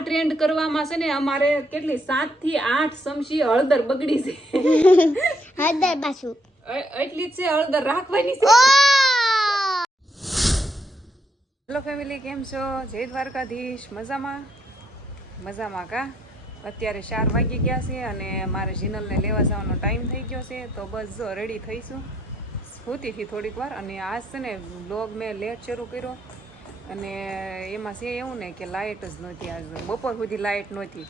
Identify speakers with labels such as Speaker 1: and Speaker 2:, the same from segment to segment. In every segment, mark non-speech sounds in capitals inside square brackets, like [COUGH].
Speaker 1: Trend કરવામાં છે ને અમારે કેટલી સાતથી આઠ સમસી હળદર બગડી છે. [LAUGHS]
Speaker 2: હળદર પાછું.
Speaker 1: એટલી જ છે હળદર રાખવાની છે. હેલો ફેમિલી કેમ છો? જય દ્વારકાધીશ મજામાં? મજામાં કા? અત્યારે ચાર વાગી ગયા છે અને મારે જીનલને લેવા જવાનો ટાઈમ થઈ ગયો છે તો બસ જો રેડી થઈશું. સ્ફૂતિથી થોડીક વાર અને આજ છે ને બ્લોગ મેં લેટ શરૂ કર્યો. અને એમાં છે એવું ને કે લાઇટ જ નહોતી આજ. બપોર સુધી લાઇટ નહોતી.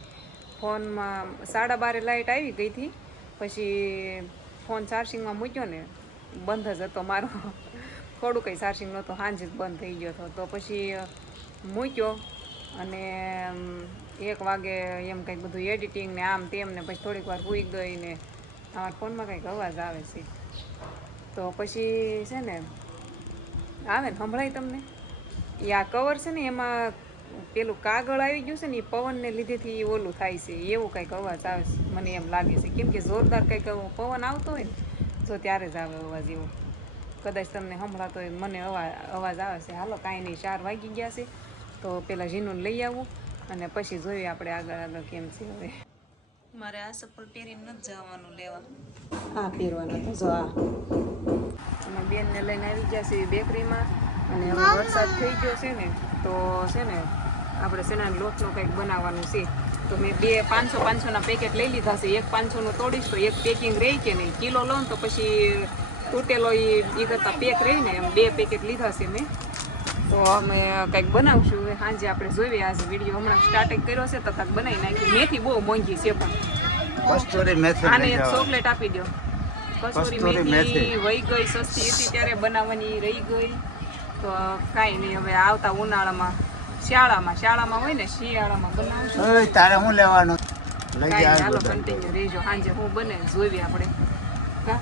Speaker 1: ફોનમાં સાડા બારે લાઇટ આવી ગઈ હતી. પછી ફોન ચાર્જિંગમાં મૂક્યો ને, બંધ જ હતો મારો. થોડું કંઈ ચાર્જિંગ નહોતો સાંજે જ બંધ થઈ ગયો હતો. તો પછી મૂક્યો અને એક વાગે એમ કંઈક બધું એડિટિંગ ને આમ તેમ ને પછી થોડીક વાર ભૂઈ ગઈ ને અમારા ફોનમાં કંઈક અવાજ આવે છે. તો પછી છે ને, આવે ને, સંભળાય તમને? એ આ કવર છે ને એમાં પેલું કાગળ આવી ગયું છે ને એ પવનને લીધેથી એ ઓલું થાય છે. એવું કંઈક અવાજ આવે છે મને એમ લાગે છે. કેમ કે જોરદાર કંઈક પવન આવતો હોય ને જો ત્યારે જ આવે અવાજ એવો. કદાચ તમને સંભળાતો હોય મને અવાજ અવાજ આવે છે. હાલો કાંઈ નહીં ચાર વાગી ગયા છે તો પેલા જીનું લઈ આવું અને પછી જોઈએ આપણે આગળ આગળ કેમ છે હવે. મારે આ ચપ્પલ પહેરીને નથી જવાનું લેવા. હા પહેરવાના તો જો આ. અમે બેનને લઈને આવી ગયા છીએ બેકરીમાં. અને હવે વરસાદ થઈ ગયો છે ને તો છે ને આપણે શેના લોટનું કંઈક બનાવવાનું છે. તો મેં બે પાંચસો પાંચસોના પેકેટ લઈ લીધા છે. એક પાંચસોનું તોડીશ તો એક પેકિંગ રહી કે નહીં? કિલો લઉં તો પછી તૂટેલો એ કરતાં પેક રહી ને એમ બે પેકેટ લીધા છે મેં. તો અમે કંઈક બનાવશું. હવે સાંજે આપણે જોઈએ. આજે વીડિયો હમણાં સ્ટાર્ટ કર્યો છે તો કાંઈક બનાવી નાખી મેથી બહુ મોંઘી છે પણ. આને એક ચોકલેટ આપી દો
Speaker 3: કસ્તુરી
Speaker 1: મેથી
Speaker 3: મેથી.
Speaker 1: વહી ગઈ સસ્તી હતી ત્યારે બનાવવાની રહી ગઈ. તો કાંઈ નહીં હવે આવતા ઉનાળામાં શિયાળામાં શાળામાં હોય ને શિયાળામાં બનાવશું.
Speaker 3: તારે શું લેવાનું? લઈ ચાલો.
Speaker 1: કન્ટિન્યુ રહેજો. સાંજે હું બને જોઈએ આપણે. હા?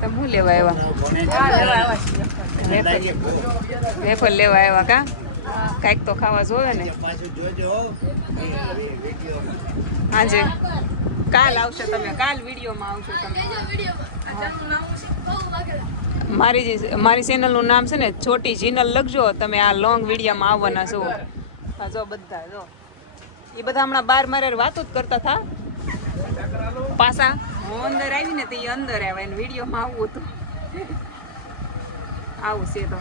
Speaker 1: તમે શું લેવા આવ્યા? હા લેવા આવ્યા વેફર. લેવા આવ્યા કા? કાંઈક તો ખાવા જોવે ને.
Speaker 3: પાછું
Speaker 1: હાંજે કાલ આવશે તમે કાલ વિડીયોમાં આવશો તમે. મારી જે મારી ચેનલનું નામ છે ને, છોટી જીનલ લખજો. તમે આ લોંગ વિડીયોમાં આવવાના છો. જો બધા, જો. એ બધા હમણાં બાર મારે વાતો જ કરતા હતા. પાછા હું અંદર આવી ને તો એ અંદર આવ્યા એને વિડીયોમાં આવવું હતું. આવું છે તો.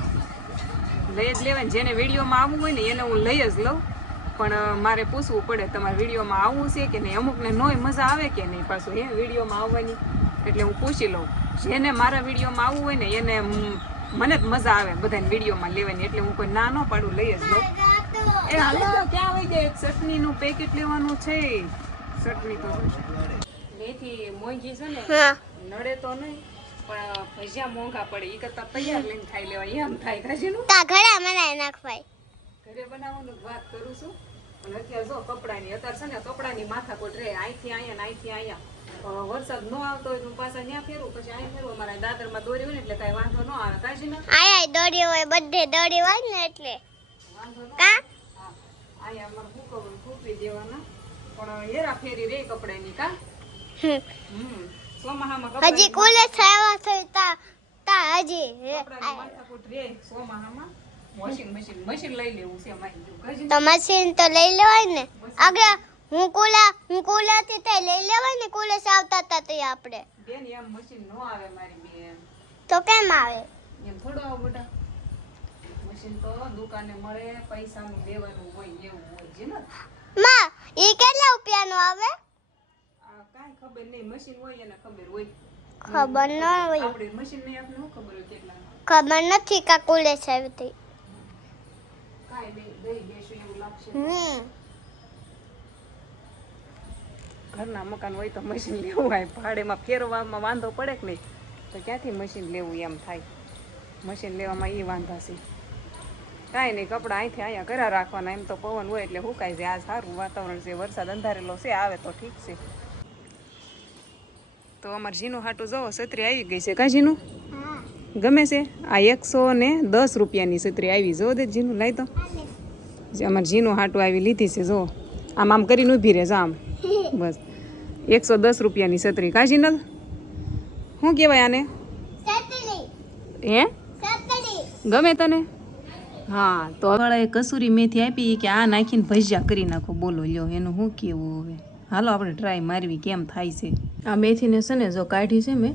Speaker 1: લઈ જ લેવાય જેને વિડીયોમાં આવવું હોય ને, એને હું લઈ જ લઉં. પણ મારે પૂછવું પડે તમારે વિડીયોમાં આવવું છે કે નહીં? અમુકને નોય મજા આવે કે નહીં પાછું હે? વિડીયોમાં આવવાની. એટલે હું પૂછી લઉં. જેને મારા વિડીયોમાં આવવું હોય ને એને મને જ મજા આવે બધાને વિડીયોમાં લેવાની. એટલે હું કોઈ ના ન પાડું લઈ જ લઉં. એ હાલો ક્યાં આવી જાય ચટણીનું પેકેટ લેવાનું છે. ચટણી તો મેથી મોંઘી છે ને
Speaker 2: હા.
Speaker 1: નડે તો નહીં પણ ભજીયા મોંઘા પડે. એ કરતા તૈયાર લઈને ખાઈ લેવાય. એમ થાય કાજીનું
Speaker 2: તા ઘડા મનાય નાખવાય
Speaker 1: ઘરે બનાવવાનું વાત કરું છું. અને અત્યારે જો કપડાની અત્યારે છે ને કપડાની માથાકૂટ રહે અહીંથી અહીંયા અહીંથી અહીંયા વરસાદ ન આવતો હોય પાછા ત્યાં ફેરવું પછી અહીંયા ફેરવું મારા દાદરમાં દોરી હોય ને એટલે કાંઈ વાંધો ન આવે. કાજી ના?
Speaker 2: આયા દોડી હોય બધે દોડી હોય ને એટલે.
Speaker 1: વાંધો ન
Speaker 2: કા?
Speaker 1: હા. અમારે ફૂકવું ફૂકવી દેવાના. પણ હેરા ફેરી રે કપડાની કા?
Speaker 2: હજી
Speaker 1: કપડાની
Speaker 2: કોલે થયા તા તા હજી હે.
Speaker 1: વોશિંગ મશીન મશીન લઈ લેવું છે મારી
Speaker 2: તો મશીન તો લઈ લેવાય ને. આગળ હું કુલા હું કુલા થી તે લઈ લેવાય ને કુલે આવતા હતા તે આપણે
Speaker 1: બેન એમ મશીન નો આવે મારી બેન.
Speaker 2: તો કેમ આવે?
Speaker 1: એમ થોડો આવો બેટા મશીન તો દુકાને મળે પૈસાનું દેવાનું હોય એવું હોય છે ને?
Speaker 2: માં એ કેટલા રૂપિયાનું આવે?
Speaker 1: આ કાઈ ખબર નહીં મશીન હોય એને ખબર હોય.
Speaker 2: ખબર ન હોય.
Speaker 1: આપણે મશીન નહીં આપણે ખબર હોય કેટલા
Speaker 2: ખબર નથી કા કુલે આવી હતી
Speaker 1: કાંઈ નહીં દઈ દેશું એવું લાગશે
Speaker 2: હમ
Speaker 1: ઘરના મકાન હોય તો મશીન લેવું હોય. ભાડેમાં ફેરવામાં વાંધો પડે કે નહીં? તો ક્યાંથી મશીન લેવું એમ થાય? મશીન લેવામાં એ વાંધા છે. કાંઈ નહીં કપડાં અહીંથી અહીંયા કર્યા રાખવાના. એમ તો પવન હોય એટલે હુકાઈ છે આ સારું વાતાવરણ છે વરસાદ અંધારેલો છે આવે તો ઠીક છે. તો અમારે જીનું હાટું જવો છત્રી આવી ગઈ છે. કા જીનું ગમે છે. આ એકસો ને દસ રૂપિયાની છત્રી આવી જો દે જીનું લાઈ તો. જે અમારે જીનું હાટું આવી લીધી છે જો. આમ આમ કરીને ઊભી રહે જો આમ. બસ. એકસો દસ રૂપિયાની છત્રી. કા જીનલ શું કહેવાય આને? હે? ગમે તને? હા તો વાળાએ કસૂરી મેથી આપી કે આ નાખીને ભજીયા કરી નાખો. બોલો લ્યો એનું શું કેવું હવે? હાલો આપણે ટ્રાય મારવી કેમ થાય છે. આ મેથીને છે ને જો કાઢી છે મેં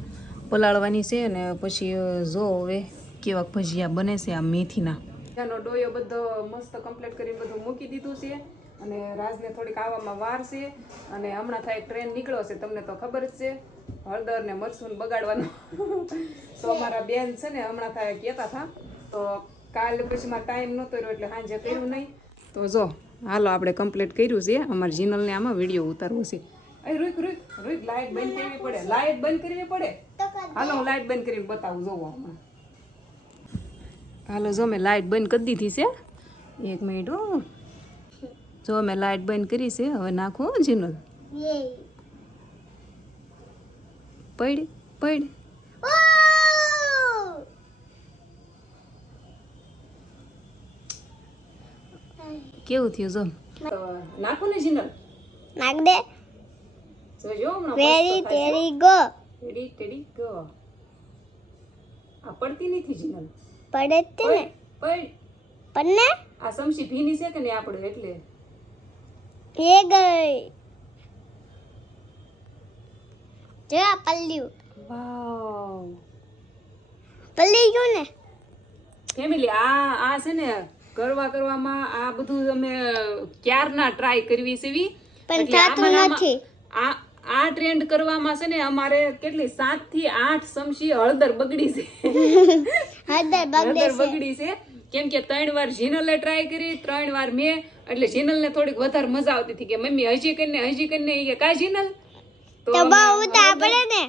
Speaker 1: પલાળવાની છે અને પછી જો હવે કેવા ભજીયા બને છે આ મેથીના. ત્યાંનો ડોયો બધો મસ્ત કમ્પ્લીટ કરીને બધું મૂકી દીધું છે અને રાજને થોડીક આવવામાં વાર છે અને હમણાં થાય ટ્રેન નીકળ્યો છે, તમને તો ખબર જ છે. હળદર ને મરસું બગાડવાનું. [LAUGHS] તો અમારા બેન છે ને હમણાં થાય કહેતા હતા. તો કાલ પછી મારે ટાઈમ નહોતો રહ્યો એટલે સાંજે કર્યું નહીં. તો જો, હાલો આપણે કમ્પ્લીટ કર્યું છે. અમારા જીનલને આમાં વીડિયો ઉતારવો છે. અરે રૂક રૂક રૂક લાઇટ બંધ કરવી પડે લાઇટ બંધ કરવી પડે. હાલો હું લાઇટ બંધ કરીને બતાવું જોવો હમણાં. હાલો જો મેં લાઇટ બંધ કરી દીધી છે. એક મિનિટ હો. જો મેં લાઇટ બંધ કરી છે હવે નાખો જીનલ. પડી પડ. કેવું થયું જો? નાખો ને જીનલ.
Speaker 2: નાખ દે.
Speaker 1: જોજો હમણાં
Speaker 2: વેરી તેરી ગો
Speaker 1: રેડી ટેડી ગો. આ પડતી નથી જીનલ
Speaker 2: પડે તે ને?
Speaker 1: પડ
Speaker 2: પણ
Speaker 1: આ સમસી ભીની છે કે ને આપણે એટલે?
Speaker 2: એ ગઈ. જો આ પલ્લ્યું
Speaker 1: વાવ.
Speaker 2: પલ્લી ગયું ને?
Speaker 1: ફેમિલી આ આ છે ને કરવા કરવામાં આ બધું અમે ક્યારના ટ્રાય કરવી છે
Speaker 2: પણ થતું નથી.
Speaker 1: આ આ ટ્રેન્ડ કરવામાં છે ને અમારે કેટલી સાતથી આઠ સમસી હળદર બગડી છે.
Speaker 2: હળદર બગડે છે.
Speaker 1: કેમ કે ત્રણ વાર જીનલે ટ્રાય કરી ત્રણ વાર મેં. એટલે જીનલને થોડીક વધારે મજા આવતી હતી કે મમ્મી હજી કરીને હજી કરીને. કે કા જીનલ
Speaker 2: તો બહુ ને.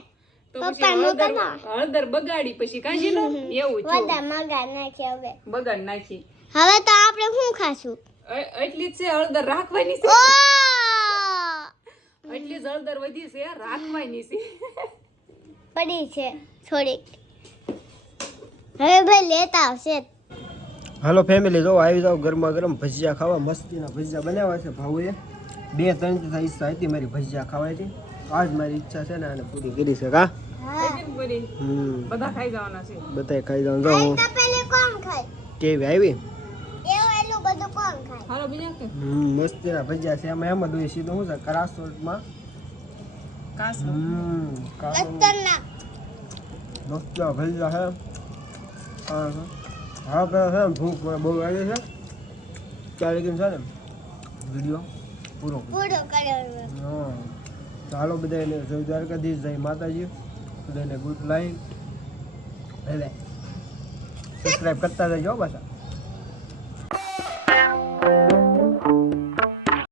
Speaker 1: હળદર હળદર બગાડી પછી કા જીનલ એવું બગાડ નાખી.
Speaker 2: હવે તો આપણે શું ખાશું?
Speaker 1: એટલી જ છે હળદર રાખવાની છે.
Speaker 2: ઓ
Speaker 1: એટલી જ હળદર વધી છે રાખવાની છે.
Speaker 2: પડી છે થોડીક. હવે ભાઈ લેતા આવશે.
Speaker 4: હાલો ફેમિલી જો આવી જાઓ ગરમા ગરમ ભજીયા ખાવા મસ્તીના ભજીયા બનાવ્યા છે ભાવુએ બે ત્રણથી ઈચ્છા હતી મારી ભજીયા ખાવાની આજ મારી ઈચ્છા છે ને આને પૂરી કરી છે કા?
Speaker 1: બધી ખાઈ જવાના છે.
Speaker 4: બધા ખાઈ જાઉં જો. હું
Speaker 2: તો પેલે કોણ ખાય?
Speaker 4: કેવી આવી?
Speaker 2: એવું એટલું બધું કોણ ખાય?
Speaker 1: હાલો બીજા કે?
Speaker 4: હમ મસ્તીના ભજીયા છે. એમાં એમ જ હોય સીધું શું છે કરાસોટમાં
Speaker 1: કાસ
Speaker 4: હમ કાસો
Speaker 2: લસ્તરના
Speaker 4: મસ્ત છે હા હા. હા પેલા છે ભૂખ બહુ લાગે છે ત્યારે કેમ છે ને વીડિયો પૂરો કરો.
Speaker 2: પૂરો કર્યો
Speaker 4: હા ચાલો બધાને જય દ્વારકાધીશ જય માતાજી બધાને ગુડ નાઇટ એટલે સબસ્ક્રાઈબ કરતા જજો પાછા